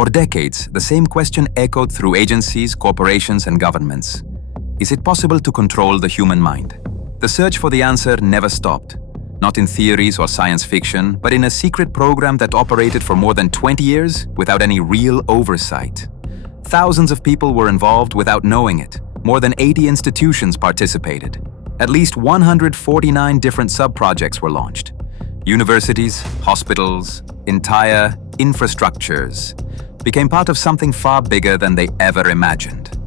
For decades, the same question echoed through agencies, corporations, and governments. Is it possible to control the human mind? The search for the answer never stopped. Not in theories or science fiction, but in a secret program that operated for more than 20 years without any real oversight. Thousands of people were involved without knowing it. More than 80 institutions participated. At least 149 different sub-projects were launched. Universities, hospitals, entire infrastructures became part of something far bigger than they ever imagined.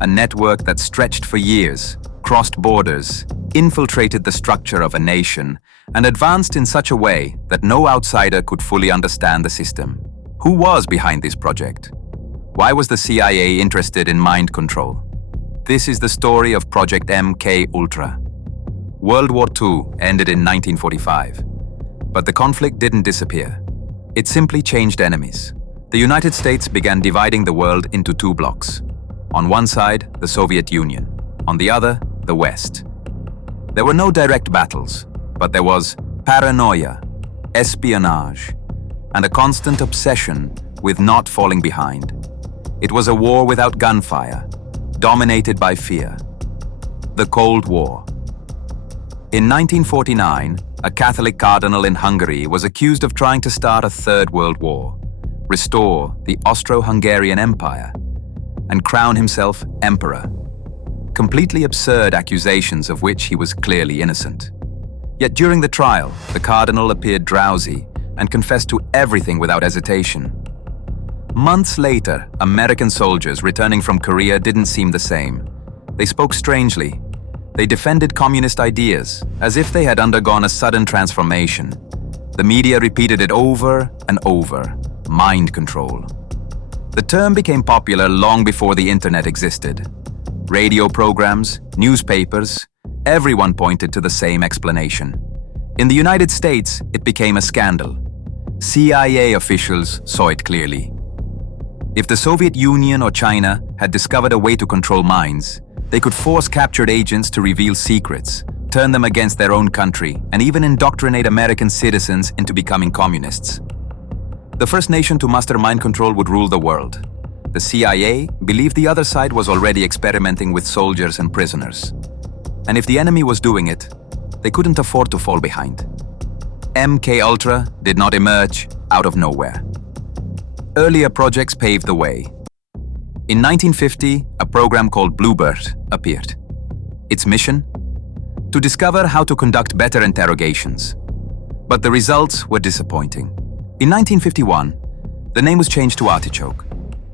A network that stretched for years, crossed borders, infiltrated the structure of a nation, and advanced in such a way that no outsider could fully understand the system. Who was behind this project? Why was the CIA interested in mind control? This is the story of Project MK Ultra. World War II ended in 1945. But the conflict didn't disappear. It simply changed enemies. The United States began dividing the world into two blocks. On one side, the Soviet Union. On the other, the West. There were no direct battles, but there was paranoia, espionage, and a constant obsession with not falling behind. It was a war without gunfire, dominated by fear. The Cold War. In 1949, a Catholic cardinal in Hungary was accused of trying to start a third world war, restore the Austro-Hungarian Empire, and crown himself emperor. Completely absurd accusations of which he was clearly innocent. Yet during the trial, the cardinal appeared drowsy and confessed to everything without hesitation. Months later, American soldiers returning from Korea didn't seem the same. They spoke strangely. They defended communist ideas, as if they had undergone a sudden transformation. The media repeated it over and over: mind control. The term became popular long before the internet existed. Radio programs, newspapers, everyone pointed to the same explanation. In the United States, it became a scandal. CIA officials saw it clearly. If the Soviet Union or China had discovered a way to control minds, they could force captured agents to reveal secrets, turn them against their own country, and even indoctrinate American citizens into becoming communists. The first nation to master mind control would rule the world. The CIA believed the other side was already experimenting with soldiers and prisoners. And if the enemy was doing it, they couldn't afford to fall behind. MK Ultra did not emerge out of nowhere. Earlier projects paved the way. In 1950, a program called Bluebird appeared. Its mission? To discover how to conduct better interrogations. But the results were disappointing. In 1951, the name was changed to Artichoke,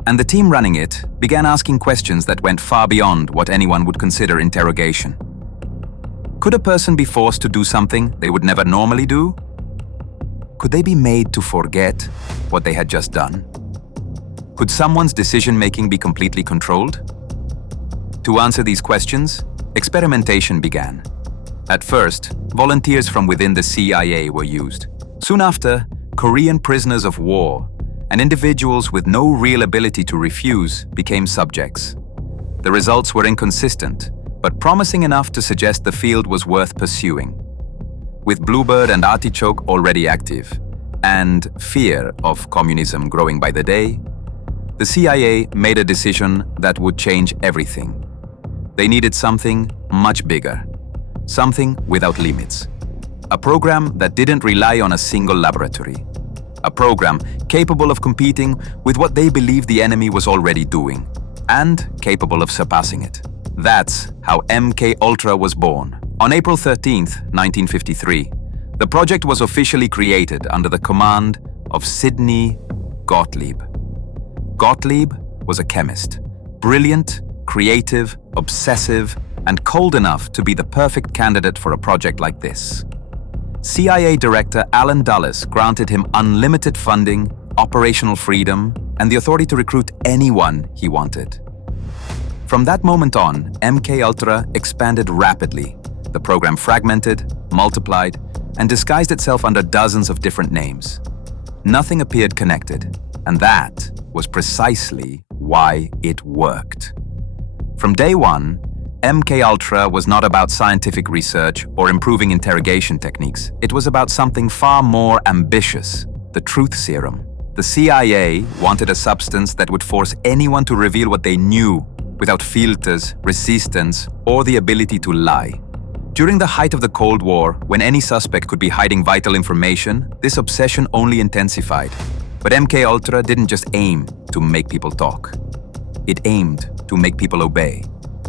and the team running it began asking questions that went far beyond what anyone would consider interrogation. Could a person be forced to do something they would never normally do? Could they be made to forget what they had just done? Could someone's decision-making be completely controlled? To answer these questions, experimentation began. At first, volunteers from within the CIA were used. Soon after, Korean prisoners of war and individuals with no real ability to refuse became subjects. The results were inconsistent, but promising enough to suggest the field was worth pursuing. With Bluebird and Artichoke already active, and fear of communism growing by the day, the CIA made a decision that would change everything. They needed something much bigger, something without limits. A program that didn't rely on a single laboratory. A program capable of competing with what they believed the enemy was already doing, and capable of surpassing it. That's how MK Ultra was born. On April 13th, 1953, the project was officially created under the command of Sidney Gottlieb. Gottlieb was a chemist, brilliant, creative, obsessive, and cold enough to be the perfect candidate for a project like this. CIA Director Alan Dulles granted him unlimited funding, operational freedom, and the authority to recruit anyone he wanted. From that moment on, MK Ultra expanded rapidly. The program fragmented, multiplied, and disguised itself under dozens of different names. Nothing appeared connected, and that was precisely why it worked. From day one, MK Ultra was not about scientific research or improving interrogation techniques. It was about something far more ambitious: the truth serum. The CIA wanted a substance that would force anyone to reveal what they knew without filters, resistance, or the ability to lie. During the height of the Cold War, when any suspect could be hiding vital information, this obsession only intensified. But MKUltra didn't just aim to make people talk. It aimed to make people obey,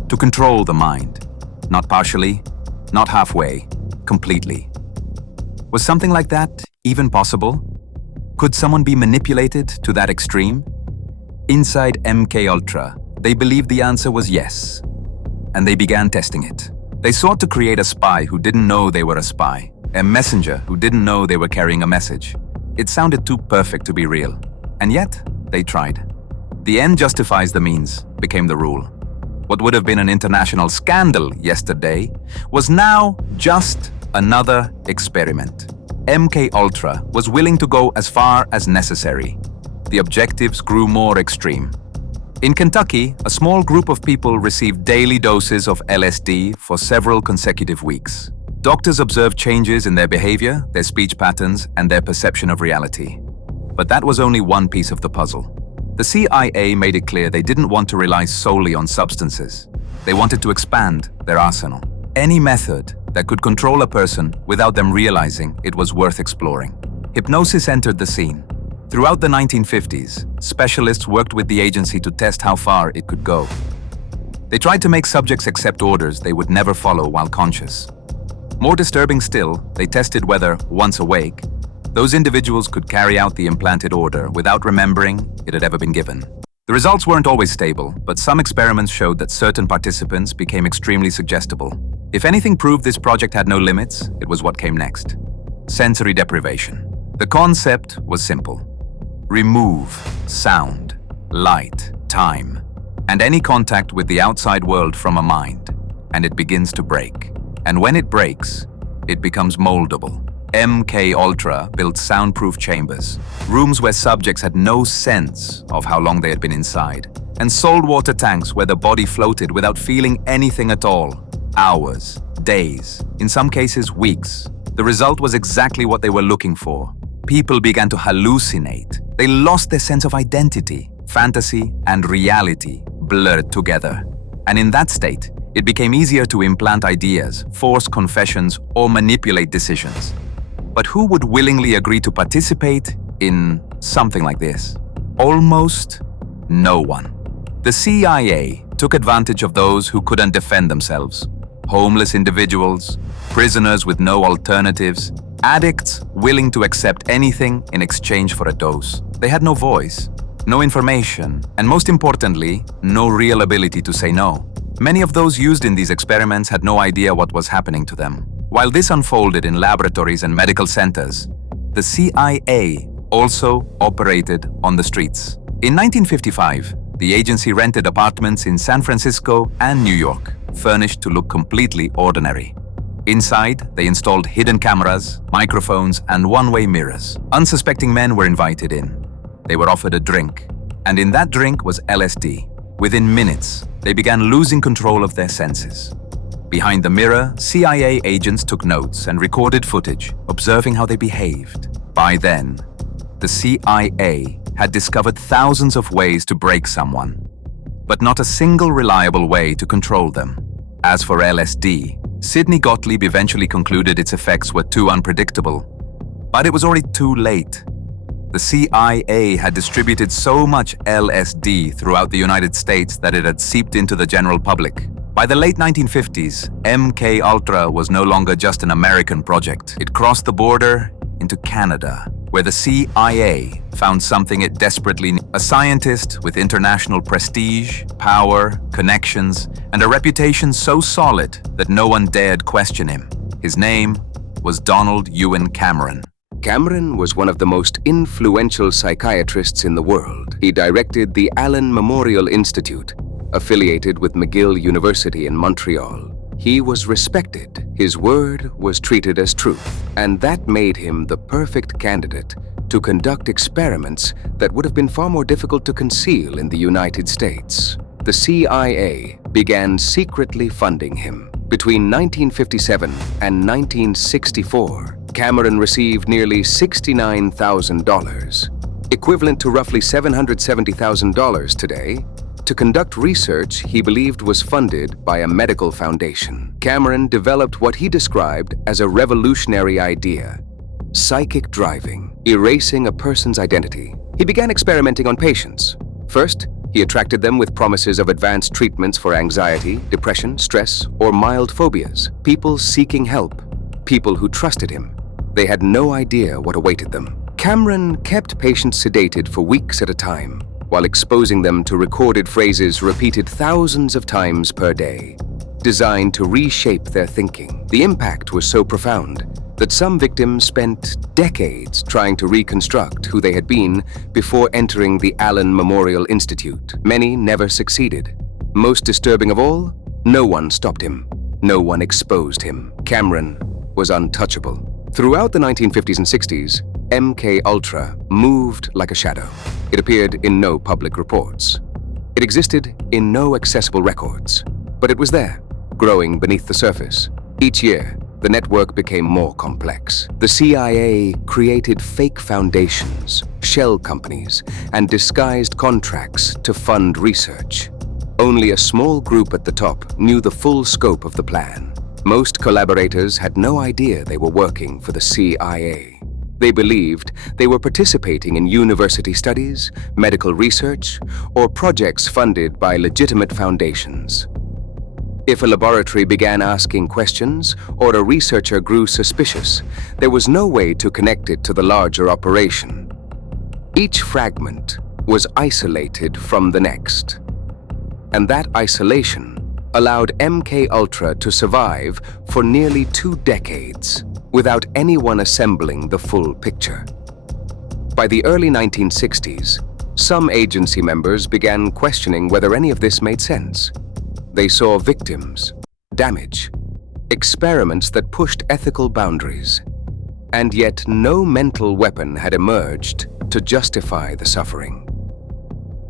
to control the mind. Not partially, not halfway, completely. Was something like that even possible? Could someone be manipulated to that extreme? Inside MKUltra, they believed the answer was yes, and they began testing it. They sought to create a spy who didn't know they were a spy, a messenger who didn't know they were carrying a message. It sounded too perfect to be real, and yet they tried. The end justifies the means became the rule. What would have been an international scandal yesterday was now just another experiment. MKUltra was willing to go as far as necessary. The objectives grew more extreme. In Kentucky, a small group of people received daily doses of LSD for several consecutive weeks. Doctors observed changes in their behavior, their speech patterns, and their perception of reality. But that was only one piece of the puzzle. The CIA made it clear they didn't want to rely solely on substances. They wanted to expand their arsenal. Any method that could control a person without them realizing it was worth exploring. Hypnosis entered the scene. Throughout the 1950s, specialists worked with the agency to test how far it could go. They tried to make subjects accept orders they would never follow while conscious. More disturbing still, they tested whether, once awake, those individuals could carry out the implanted order without remembering it had ever been given. The results weren't always stable, but some experiments showed that certain participants became extremely suggestible. If anything proved this project had no limits, it was what came next. Sensory deprivation. The concept was simple. Remove sound, light, time, and any contact with the outside world from a mind, and it begins to break. And when it breaks, it becomes moldable. MKUltra built soundproof chambers, rooms where subjects had no sense of how long they had been inside, and saltwater tanks where the body floated without feeling anything at all. Hours, days, in some cases weeks. The result was exactly what they were looking for. People began to hallucinate. They lost their sense of identity. Fantasy and reality blurred together. And in that state, it became easier to implant ideas, force confessions, or manipulate decisions. But who would willingly agree to participate in something like this? Almost no one. The CIA took advantage of those who couldn't defend themselves. Homeless individuals, prisoners with no alternatives, addicts willing to accept anything in exchange for a dose. They had no voice, no information, and most importantly, no real ability to say no. Many of those used in these experiments had no idea what was happening to them. While this unfolded in laboratories and medical centers, the CIA also operated on the streets. In 1955, the agency rented apartments in San Francisco and New York, furnished to look completely ordinary. Inside, they installed hidden cameras, microphones, and one-way mirrors. Unsuspecting men were invited in. They were offered a drink, and in that drink was LSD. Within minutes, they began losing control of their senses. Behind the mirror, CIA agents took notes and recorded footage, observing how they behaved. By then, the CIA had discovered thousands of ways to break someone, but not a single reliable way to control them. As for LSD, Sidney Gottlieb eventually concluded its effects were too unpredictable, but it was already too late. The CIA had distributed so much LSD throughout the United States that it had seeped into the general public. By the late 1950s, MKUltra was no longer just an American project. It crossed the border into Canada, where the CIA found something it desperately needed. A scientist with international prestige, power, connections, and a reputation so solid that no one dared question him. His name was Donald Ewan Cameron. Cameron was one of the most influential psychiatrists in the world. He directed the Allen Memorial Institute, affiliated with McGill University in Montreal. He was respected, his word was treated as truth, and that made him the perfect candidate to conduct experiments that would have been far more difficult to conceal in the United States. The CIA began secretly funding him. Between 1957 and 1964, Cameron received nearly $69,000. equivalent to roughly $770,000 today, to conduct research he believed was funded by a medical foundation. Cameron developed what he described as a revolutionary idea: psychic driving, erasing a person's identity. He began experimenting on patients. First, he attracted them with promises of advanced treatments for anxiety, depression, stress, or mild phobias. People seeking help, people who trusted him. They had no idea what awaited them. Cameron kept patients sedated for weeks at a time, while exposing them to recorded phrases repeated thousands of times per day, designed to reshape their thinking. The impact was so profound that some victims spent decades trying to reconstruct who they had been before entering the Allen Memorial Institute. Many never succeeded. Most disturbing of all, no one stopped him. No one exposed him. Cameron was untouchable. Throughout the 1950s and 60s, MK Ultra moved like a shadow. It appeared in no public reports. It existed in no accessible records. But it was there, growing beneath the surface. Each year, the network became more complex. The CIA created fake foundations, shell companies, and disguised contracts to fund research. Only a small group at the top knew the full scope of the plan. Most collaborators had no idea they were working for the CIA. They believed they were participating in university studies, medical research, or projects funded by legitimate foundations. If a laboratory began asking questions or a researcher grew suspicious, there was no way to connect it to the larger operation. Each fragment was isolated from the next. And that isolation allowed MK Ultra to survive for nearly 2 decades without anyone assembling the full picture. By the early 1960s, some agency members began questioning whether any of this made sense. They saw victims, damage, experiments that pushed ethical boundaries, and yet no mental weapon had emerged to justify the suffering.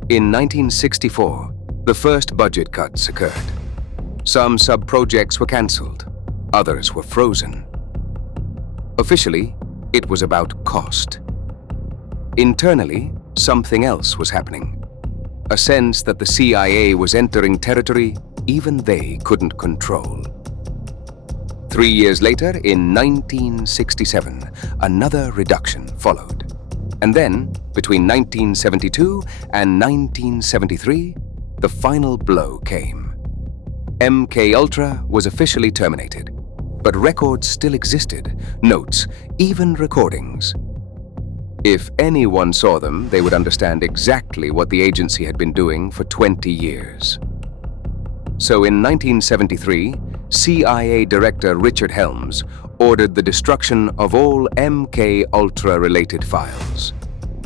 In 1964, the first budget cuts occurred. Some sub-projects were cancelled, others were frozen. Officially, it was about cost. Internally, something else was happening. A sense that the CIA was entering territory even they couldn't control. 3 years later, in 1967, another reduction followed. And then, between 1972 and 1973, the final blow came. MK Ultra was officially terminated, but records still existed, notes, even recordings. If anyone saw them, they would understand exactly what the agency had been doing for 20 years. So in 1973, CIA Director Richard Helms ordered the destruction of all MK Ultra-related files.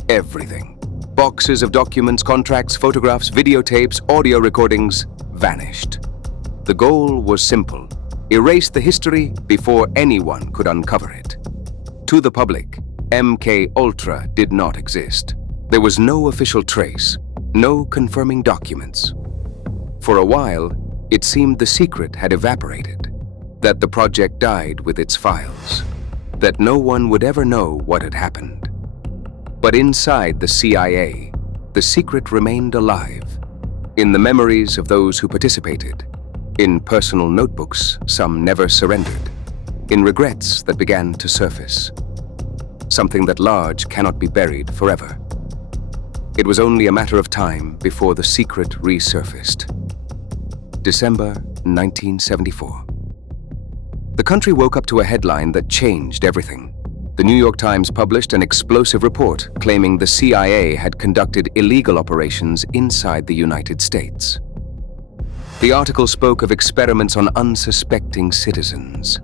Everything. Boxes of documents, contracts, photographs, videotapes, audio recordings vanished. The goal was simple: erase the history before anyone could uncover it. To the public, MK Ultra did not exist. There was no official trace, no confirming documents. For a while, it seemed the secret had evaporated, that the project died with its files, that no one would ever know what had happened. But inside the CIA, the secret remained alive, in the memories of those who participated, in personal notebooks some never surrendered, in regrets that began to surface. Something that large cannot be buried forever. It was only a matter of time before the secret resurfaced. December 1974. The country woke up to a headline that changed everything. The New York Times published an explosive report claiming the CIA had conducted illegal operations inside the United States. The article spoke of experiments on unsuspecting citizens,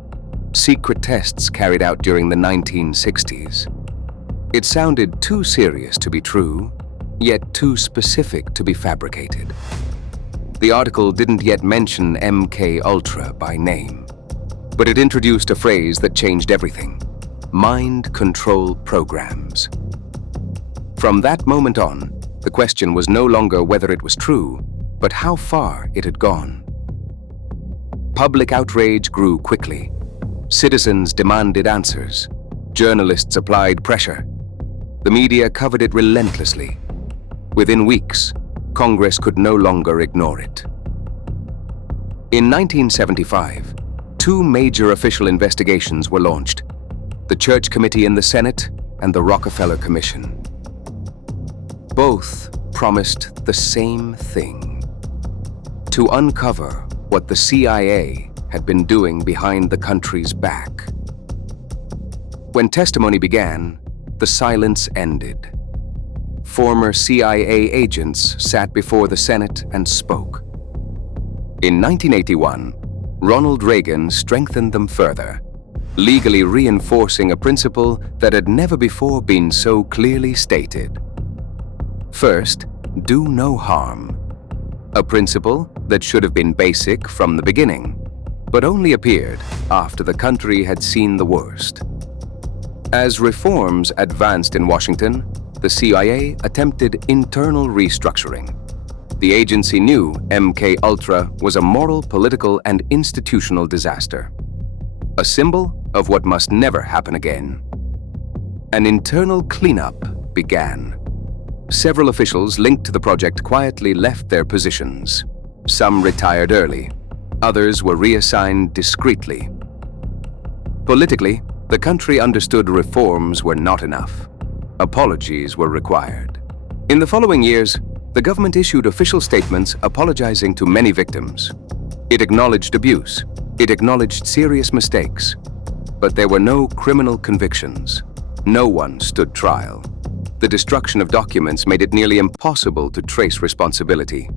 secret tests carried out during the 1960s. It sounded too serious to be true, yet too specific to be fabricated. The article didn't yet mention MK Ultra by name, but it introduced a phrase that changed everything: mind control programs. From that moment on, the question was no longer whether it was true, but how far it had gone. Public outrage grew quickly. Citizens demanded answers. Journalists applied pressure. The media covered it relentlessly. Within weeks, Congress could no longer ignore it. In 1975, two major official investigations were launched: the Church Committee in the Senate and the Rockefeller Commission. Both promised the same thing: to uncover what the CIA had been doing behind the country's back. When testimony began, the silence ended. Former CIA agents sat before the Senate and spoke. In 1981, Ronald Reagan strengthened them further, legally reinforcing a principle that had never before been so clearly stated. First, do no harm. A principle that should have been basic from the beginning, but only appeared after the country had seen the worst. As reforms advanced in Washington, the CIA attempted internal restructuring. The agency knew MK-Ultra was a moral, political, and institutional disaster, a symbol of what must never happen again. An internal cleanup began. Several officials linked to the project quietly left their positions. Some retired early. Others were reassigned discreetly. Politically, the country understood reforms were not enough. Apologies were required. In the following years, the government issued official statements apologizing to many victims. It acknowledged abuse. It acknowledged serious mistakes. But there were no criminal convictions. No one stood trial. The destruction of documents made it nearly impossible to trace responsibility.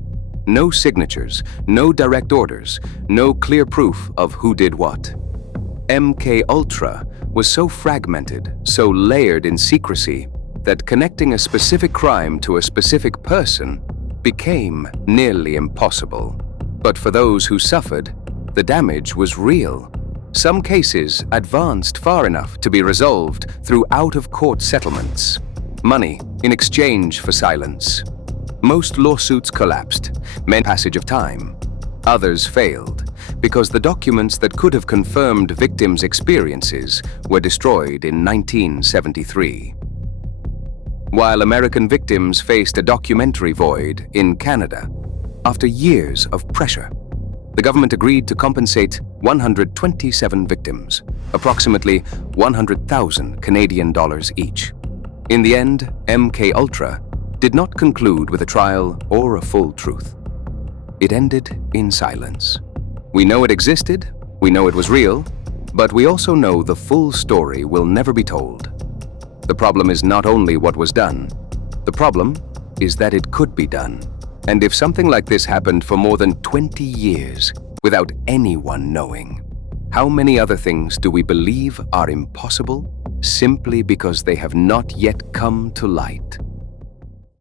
No signatures, no direct orders, no clear proof of who did what. MK-Ultra was so fragmented, so layered in secrecy, that connecting a specific crime to a specific person became nearly impossible. But for those who suffered, the damage was real. Some cases advanced far enough to be resolved through out-of-court settlements. Money in exchange for silence. Most lawsuits collapsed, meant passage of time. Others failed, because the documents that could have confirmed victims' experiences were destroyed in 1973. While American victims faced a documentary void in Canada, after years of pressure, the government agreed to compensate 127 victims, approximately 100,000 Canadian dollars each. In the end, MK-Ultra did not conclude with a trial or a full truth. It ended in silence. We know it existed, we know it was real, but we also know the full story will never be told. The problem is not only what was done, the problem is that it could be done. And if something like this happened for more than 20 years without anyone knowing, how many other things do we believe are impossible simply because they have not yet come to light?